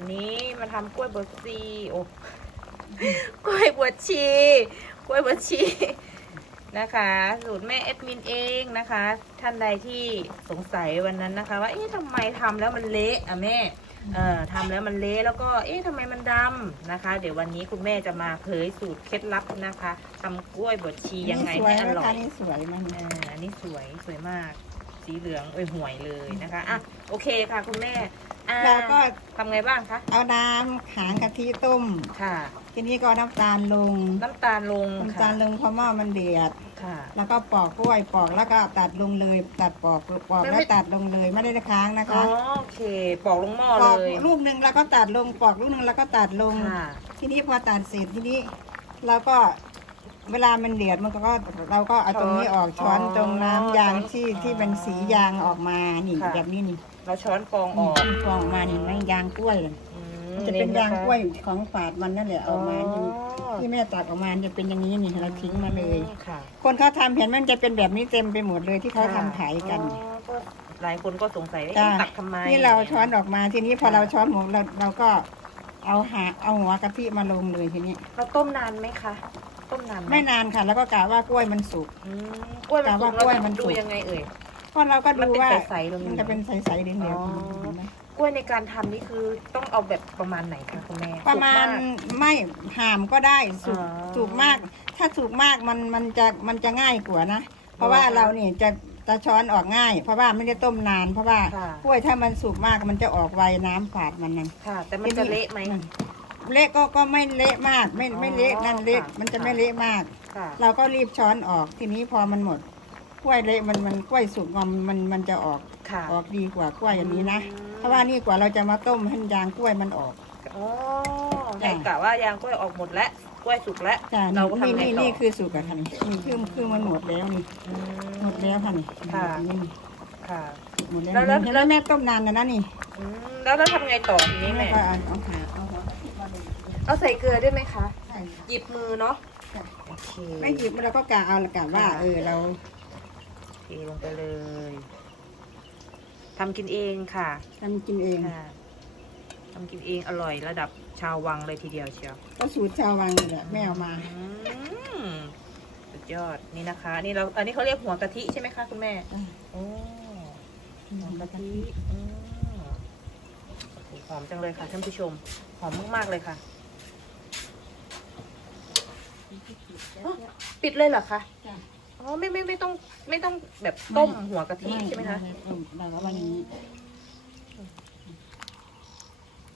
วันนี้มาทำกล้วยบวชชีโอ้กล้วยบวชชี กล้วยบวชชีนะคะ สูตรแม่เอดมินเองนะคะ ท่านใดที่สงสัยวันนั้นนะคะ ว่าเอ๊ะทำไมทำแล้วมันเละอะแม่เอ่อทำแล้วมันเละแล้วก็เอ๊ะทำไมมันดำนะคะ เดี๋ยววันนี้คุณแม่จะมาเผยสูตรเคล็ดลับนะคะทำกล้วยบวชชียังไงสวยให้อนะร่อคะยนี่สวยมันอ่าอันนี้สวยสวยมาก สีเหลืองเอ้ยห่วยเลยนะคะอะโอเคค่ะคุณแม่ อ่าแล้วก็ทำไงบ้างคะ เอาน้ำหางกะทิต้ม ค่ะ ทีนี้ก็เอาน้ำตาลลงน้ำตาลลงน้ำค่ะตาลลงพอหม้อมันเดือด ค่ะ แล้วก็ปอกกล้วยปอกแล้วก็ตัดลงเลย ตัดปอกปอกไม่แล้วตัดลงเลยไม่ได้ค้างนะอ๋อคะโอเค ปอกลงหม้อปอกเลยลูกหนึ่งแล้วก็ตัดลงปอกลูกหนึ่งแล้วก็ตัดลง ค่ะ ทีนี้พอตัดเสร็จทีนี้เราก็ เวลามันเดือดมันก็เราก็เอาตรงนี้ออกช้อนตรงน้ำยางที่ที่เป็นสียางออกมานี่แบบนี้นี่เราช้อนฟองอนี่อกที่ฟองออกมานี่มันยางกล้วยเลยอืมันจะเป็นยางกล้วยของฝาดมันนั่นแหละอ๋อออกมาอยู่ที่แม่ตัดออกมาจะเป็นอย่างนี้นี่เราทิ้งมาเลย ค่ะ คนเขาทำเห็นมันจะเป็นแบบนี้เต็มไปหมดเลยที่เขาทำขายกันอ๋อก็หลายคนก็สงสัยว่าจ้ะเอ๊ะตักทำไมนี่เราช้อนออกมาทีนี้พอค่ะเราช้อนหมูเราเราก็เอาหาเอาหัวกะทิมาลงเลยทีนี้เราต้มนานไหมคะ ต้มนานหไม่นานค่ะ แล้วก็กะว่ากล้วยมันสุก อืมกล้วยมันแต่สุว่ากกล้วยมันสุดูกยังไงเอ่ย ก็เราก็มันดูเป็นว่าใสๆตรงนี้มันจะเป็นใสๆเหลืองอ๋อ ๆเห็นไหมกล้วยในการทำนี่คือต้องเอาแบบประมาณไหนคะคุณแม่ประมาณสุกกไม่ห่ามก็ได้สุกอ๋อสุกมาก ถ้าสุกมากมันมันจะมันจะง่ายกว่านะ เพราะว่าอ๋อเราเนี่ยจะจะช้อนออกง่าย เพราะว่าไม่ได้ต้มนาน เพราะว่าค่ะ กล้วยถ้ามันสุกมากมันจะออกไวน้ำฝาดมันนั่นค่ะ แต่มันจะเละไหม เละก็ก็ไม่เละมาก ไม่ไม่เละนั่นเละค่ะมันจะไม่เละมาก ค่ะ เราก็รีบช้อนออกทีนี้พอมันหมดกล้วยเละมันมันกล้วยสุกมันมันมันจะออกค่ะ ออกดีกว่ากล้วยอันนี้นะอืม เพราะว่านี่กว่าเราจะมาต้มให้ยางกล้วยมันออก อ๋อจ้ะให้กะว่ายางกล้วยออกหมดแล้วกล้วยสุกแล้วจ้ะเรานี่ทำไงนี่ต่อนี่คือสุกอะค่ะนี่นี่คือคือมันหมดแล้วนี่อืหมดแล้วค่ะนี่ค่ะนี่นี่ค่ะ หมดแล้วแล้วแล้วเห็นแล้วแม่ต้มนานแล้วนะนี่อืมแล้วเราทำไงต่อทีนี้แม่แม่ก็เอาเอาขาเอาหัวมา เลยเอาใส่เกลือด้วยไหมคะใช่ค่ะหยิบมือเนาะจ้ะโอเคไม่หยิบเราก็กะเอาละกะว่า เออเราเทลงไปเลยทำกินเองค่ะทำกินเองค่ะทำกินเองอร่อยระดับชาววังเลยทีเดียวเชียวก็สูตรชาววังนี่แหละแม่เอามาอืมสุดยอดนี่นะคะนี่เราอันนี้เขาเรียกหัวกะทิใช่ไหมคะคุณแม่อะโอ้หัวกะทิอืมโอ้โหหอมจังเลยค่ะท่านผู้ชม หอมมากๆเลยค่ะอ๋อ ปิดเลยเหรอคะจ้ะอ๋อไม่ไม่ไม่ต้องไม่ต้องแบบต้มหัวกะทิใช่ไหมคะ ต้มเราก็ว่าอย่างนี้